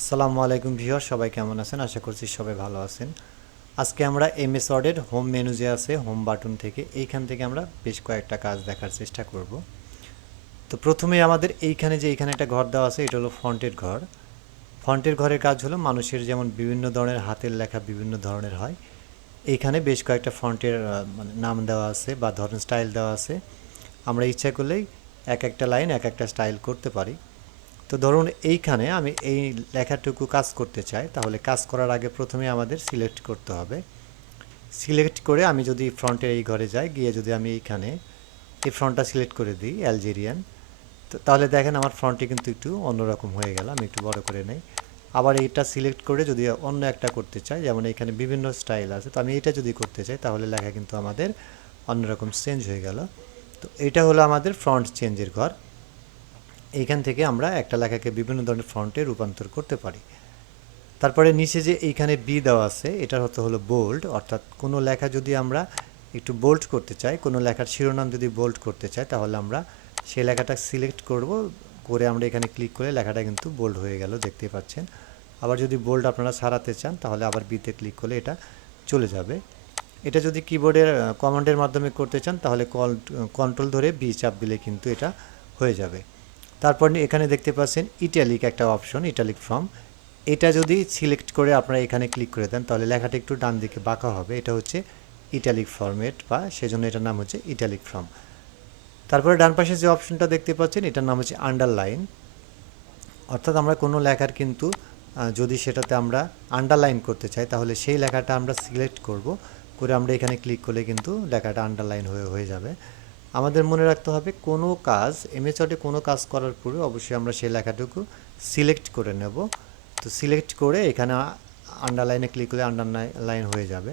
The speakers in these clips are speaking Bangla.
আসসালামু আলাইকুম ভিউয়ার সবাই কেমন আছেন? আশা করছি সবাই ভালো আছেন। আজকে আমরা এমএস ওয়ার্ডের হোম মেনু যে আছে, হোম বাটন থেকে, এইখান থেকে আমরা বেশ কয়েকটা কাজ দেখার চেষ্টা করব। তো প্রথমে আমাদের এইখানে যে এইখানে একটা ঘর দেওয়া আছে, এটা হলো ফন্টের ঘর। ফন্টের ঘরের কাজ হলো মানুষের যেমন বিভিন্ন ধরনের হাতের লেখা বিভিন্ন ধরনের হয়। এইখানে বেশ কয়েকটা ফন্টের মানে নাম দেওয়া আছে বা ধরনের স্টাইল দেওয়া আছে। আমরা ইচ্ছা করলেই এক একটা লাইন, এক একটা স্টাইল করতে পারি। তো ধরুন এইখানে আমি এই লেখাটুকু কাজ করতে চাই, তাহলে কাজ করার আগে প্রথমে আমাদের সিলেক্ট করতে হবে। সিলেক্ট করে আমি যদি ফ্রন্টের এই ঘরে যাই, গিয়ে যদি আমি এইখানে এই ফ্রন্টটা সিলেক্ট করে দিই অ্যালজেরিয়ান তো তাহলে দেখেন আমার ফ্রন্টটি কিন্তু একটু অন্যরকম হয়ে গেল, আমি একটু বড় করে নেই। আবার এইটা সিলেক্ট করে যদি অন্য একটা করতে চাই, যেমন এখানে বিভিন্ন স্টাইল আছে, তো আমি এটা যদি করতে চাই, তাহলে লেখা কিন্তু আমাদের অন্যরকম চেঞ্জ হয়ে গেল। তো এটা হলো আমাদের ফ্রন্ট চেঞ্জের ঘর। এইখান থেকে আমরা একটা লেখাকে বিভিন্ন ধরনের ফন্টে রূপান্তর করতে পারি। তারপরে নিচে যে এইখানে বি দেওয়া আছে এটা হতে হলো বোল্ড অর্থাৎ কোনো লেখা যদি আমরা একটু বোল্ড করতে চাই, কোনো লেখার শিরোনাম যদি বোল্ড করতে চাই, তাহলে আমরা সেই লেখাটা সিলেক্ট করব, করে আমরা এখানে ক্লিক করে লেখাটা কিন্তু বোল্ড হয়ে গেল দেখতে পাচ্ছেন। আবার যদি বোল্ড আপনারা সারাতে চান, তাহলে আবার বিতে ক্লিক করলে এটা চলে যাবে। এটা যদি কিবোর্ডের কমান্ডের মাধ্যমে করতে চান, তাহলে কল কন্ট্রোল ধরে বি চাপ দিলে কিন্তু এটা হয়ে যাবে। তারপর এখানে দেখতে পাচ্ছেন ইটালিক একটা অপশন ইটালিক ফর্ম এটা যদি সিলেক্ট করে আপনারা এখানে ক্লিক করে দেন, তাহলে লেখাটা একটু ডান দিকে বাঁকা হবে। এটা হচ্ছে ইটালিক ফরম্যাট বা সেজন্য এটার নাম হচ্ছে ইটালিক ফর্ম তারপরে ডান পাশে যে অপশনটা দেখতে পাচ্ছেন, এটার নাম হচ্ছে আন্ডারলাইন অর্থাৎ আমরা কোনো লেখার কিন্তু যদি সেটাতে আমরা আন্ডারলাইন করতে চাই, তাহলে সেই লেখাটা আমরা সিলেক্ট করব। করে আমরা এখানে ক্লিক করলে কিন্তু লেখাটা আন্ডারলাইন হয়ে হয়ে যাবে। আমাদের মনে রাখতে হবে কোনো কাজ এমএচডে কোনো কাজ করার পূর্বে অবশ্যই আমরা সেই লেখাটুকু সিলেক্ট করে নেব। তো সিলেক্ট করে এখানে আন্ডারলাইনে ক্লিক করলে আন্ডারলাইন হয়ে যাবে।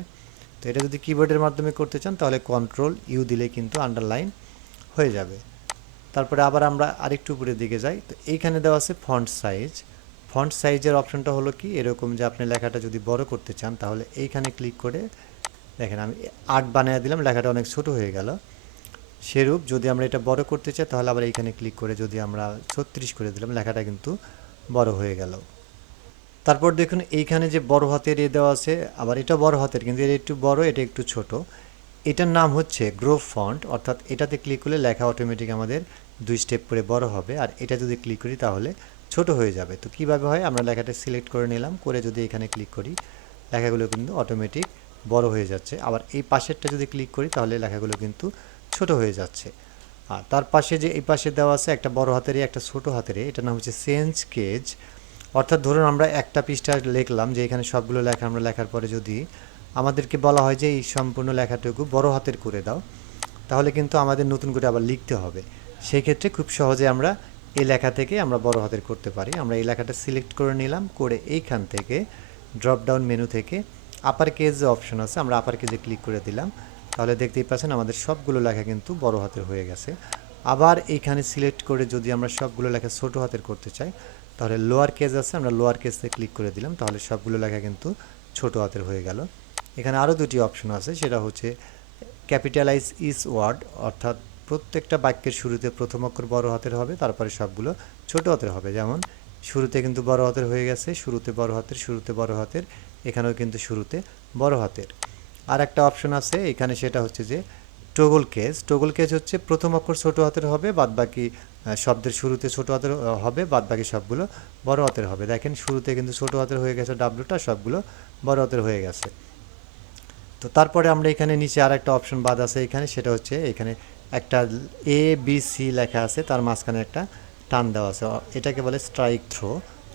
তো এটা যদি কিবোর্ডের মাধ্যমে করতে চান তাহলে কন্ট্রোল ইউ দিলে কিন্তু আন্ডারলাইন হয়ে যাবে। তারপরে আবার আমরা আরেকটু উপরের দিকে যাই। তো এইখানে দেওয়া আছে ফন্ট সাইজ ফন্ট সাইজের অপশনটা হলো কি? এরকম যে আপনি লেখাটা যদি বড় করতে চান তাহলে এইখানে ক্লিক করে দেখেন আমি আট বানিয়ে দিলাম, লেখাটা অনেক ছোট হয়ে গেল। সেরূপ যদি আমরা এটা বড় করতে চাই, তাহলে আবার এইখানে ক্লিক করে যদি আমরা ছত্রিশ করে দিলাম, লেখাটা কিন্তু বড় হয়ে গেল। তারপর দেখুন, এইখানে যে বড় হাতের এ দেওয়া আছে, আবার এটা বড় হাতের, কিন্তু এটা একটু বড়, এটা একটু ছোট। এটার নাম হচ্ছে গ্রোভ ফন্ট অর্থাৎ এটাতে ক্লিক করলে লেখা অটোমেটিক আমাদের দুই স্টেপ করে বড় হবে। আর এটা যদি ক্লিক করি, তাহলে ছোট হয়ে যাবে। তো কীভাবে হয়? আমরা লেখাটা সিলেক্ট করে নিলাম, করে যদি এখানে ক্লিক করি, লেখাগুলো কিন্তু অটোমেটিক বড় হয়ে যাচ্ছে। আবার এই পাশেরটা যদি ক্লিক করি, তাহলে লেখাগুলো কিন্তু ছোট হয়ে যাচ্ছে। আর তার পাশে যে এই পাশে দেওয়া আছে একটা বড় হাতের একটা ছোট হাতের এটার নাম হচ্ছে সেন্স কেজ। অর্থাৎ ধরুন আমরা একটা পৃষ্ঠা লিখলাম যে এখানে সবগুলো লেখা আমরা লেখার পরে যদি আমাদেরকে বলা হয় যে এই সম্পূর্ণ লেখাটুকু বড় হাতের করে দাও, তাহলে কিন্তু আমাদের নতুন করে আবার লিখতে হবে। সেই ক্ষেত্রে খুব সহজে আমরা এই লেখা থেকে আমরা বড় হাতের করতে পারি। আমরা এই লেখাটা সিলেক্ট করে নিলাম, করে এইখান থেকে ড্রপ ডাউন মেনু থেকে আপার কেজ যে অপশন আছে, আমরা আপার কেজে ক্লিক করে দিলাম। তাহলে দেখতেই পাচ্ছেন আমাদের সবগুলো লেখা কিন্তু বড় হাতের হয়ে গেছে। আবার এইখানে সিলেক্ট করে যদি আমরা সবগুলো লেখা ছোট হাতের করতে চাই, তাহলে লোয়ার কেজ আছে, আমরা লোয়ার কেজে ক্লিক করে দিলাম, তাহলে সবগুলো লেখা কিন্তু ছোট হাতের হয়ে গেল। এখানে আরও দুটি অপশন আছে, সেটা হচ্ছে ক্যাপিটালাইজ ইস ওয়ার্ড অর্থাৎ প্রত্যেকটা বাক্যের শুরুতে প্রথম অক্ষর বড় হাতের হবে, তারপরে সবগুলো ছোট হাতের হবে। যেমন, শুরুতে কিন্তু বড় হাতের হয়ে গেছে, শুরুতে বড় হাতের, শুরুতে বড় হাতের, এখানেও কিন্তু শুরুতে বড় হাতের। আর একটা অপশন আছে, এখানে সেটা হচ্ছে যে টোগল কেজ টোগল কেজ হচ্ছে প্রথম অক্ষর ছোট হাতের হবে বাদ বাকি শব্দের শুরুতে ছোটো হাতের হবে বাদ বাকি সবগুলো বড় হাতের হবে। দেখেন শুরুতে কিন্তু ছোটো হাতের হয়ে গেছে ডাব্লুটা, সবগুলো বড় হাতের হয়ে গেছে। তো তারপরে আমরা এখানে নিচে আর একটা অপশন বাদ আছে এখানে, সেটা হচ্ছে এখানে একটা এ বি সি লেখা আছে, তার মাঝখানে একটা টান দেওয়া আছে, এটাকে বলে স্ট্রাইক থ্রো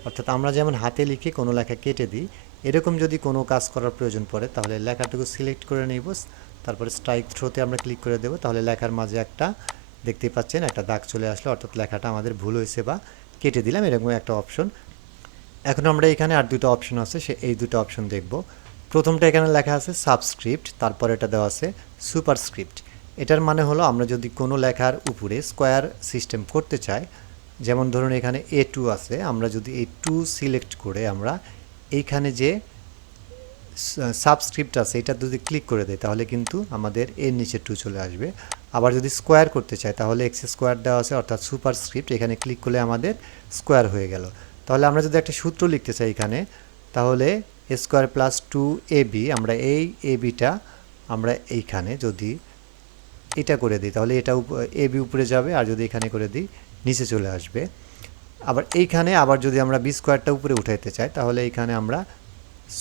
অর্থাৎ আমরা যেমন হাতে লিখে কোনো লেখা কেটে দিই, এরকম যদি কোনো কাজ করার প্রয়োজন পড়ে, তাহলে লেখাটুকু সিলেক্ট করে নিব, তারপরে স্ট্রাইক থ্রোতে আমরা ক্লিক করে দেবো, তাহলে লেখার মাঝে একটা দেখতেই পাচ্ছেন একটা দাগ চলে আসলো, অর্থাৎ লেখাটা আমাদের ভুল হয়েছে বা কেটে দিলাম, এরকম একটা অপশন এখন আমরা এখানে আর দুটো অপশন আছে, সে এই দুটো অপশন দেখব। প্রথমটা এখানে লেখা আছে সাবস্ক্রিপ্ট তারপর এটা দেওয়া আছে সুপারস্ক্রিপ্ট এটার মানে হলো আমরা যদি কোনো লেখার উপরে স্কোয়ার সিস্টেম করতে চাই যেমন ধরুন এখানে এ টু আছে, আমরা যদি এই টু সিলেক্ট করে আমরা এইখানে যে সাবস্ক্রিপ্ট আছে, এটা যদি ক্লিক করে দেয় তাহলে কিন্তু আমাদের এর নিচে টু চলে আসবে। আবার যদি স্কোয়ার করতে চাই, তাহলে এক্স স্কোয়ার দেওয়া আছে, অর্থাৎ সুপার স্ক্রিপ্ট এখানে ক্লিক করলে আমাদের স্কোয়ার হয়ে গেল। তাহলে আমরা যদি একটা সূত্র লিখতে চাই এখানে, তাহলে square plus two A B আমরা এই এ বিটা আমরা এইখানে যদি এটা করে দিই, তাহলে এটা এ বি উপরে যাবে, আর যদি এখানে করে দিই নিচে চলে আসবে। আবার এইখানে আবার যদি আমরা বি স্কোয়ারটা উপরে উঠাইতে চাই, তাহলে এইখানে আমরা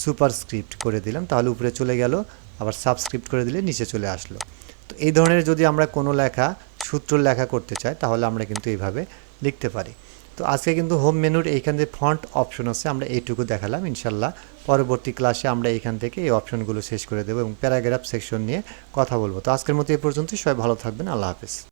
সুপারস্ক্রিপ্ট করে দিলাম। তাহলে উপরে চলে গেল, আবার সাবস্ক্রিপ্ট করে দিলে নিচে চলে আসলো। তো এই ধরনের যদি আমরা কোনো লেখা, সূত্র লেখা করতে চাই, তাহলে আমরা কিন্তু এইভাবে লিখতে পারি। তো আজকে কিন্তু হোম মেনুর এইখান থেকে ফন্ট অপশন আছে, আমরা এইটুকু দেখালাম ইনশাল্লাহ পরবর্তী ক্লাসে আমরা এইখান থেকে এই অপশনগুলো শেষ করে দেবো এবং প্যারাগ্রাফ সেকশন নিয়ে কথা বলব। তো আজকের মতো এই পর্যন্ত সবাই ভালো থাকবেন, আল্লাহ হাফেজ।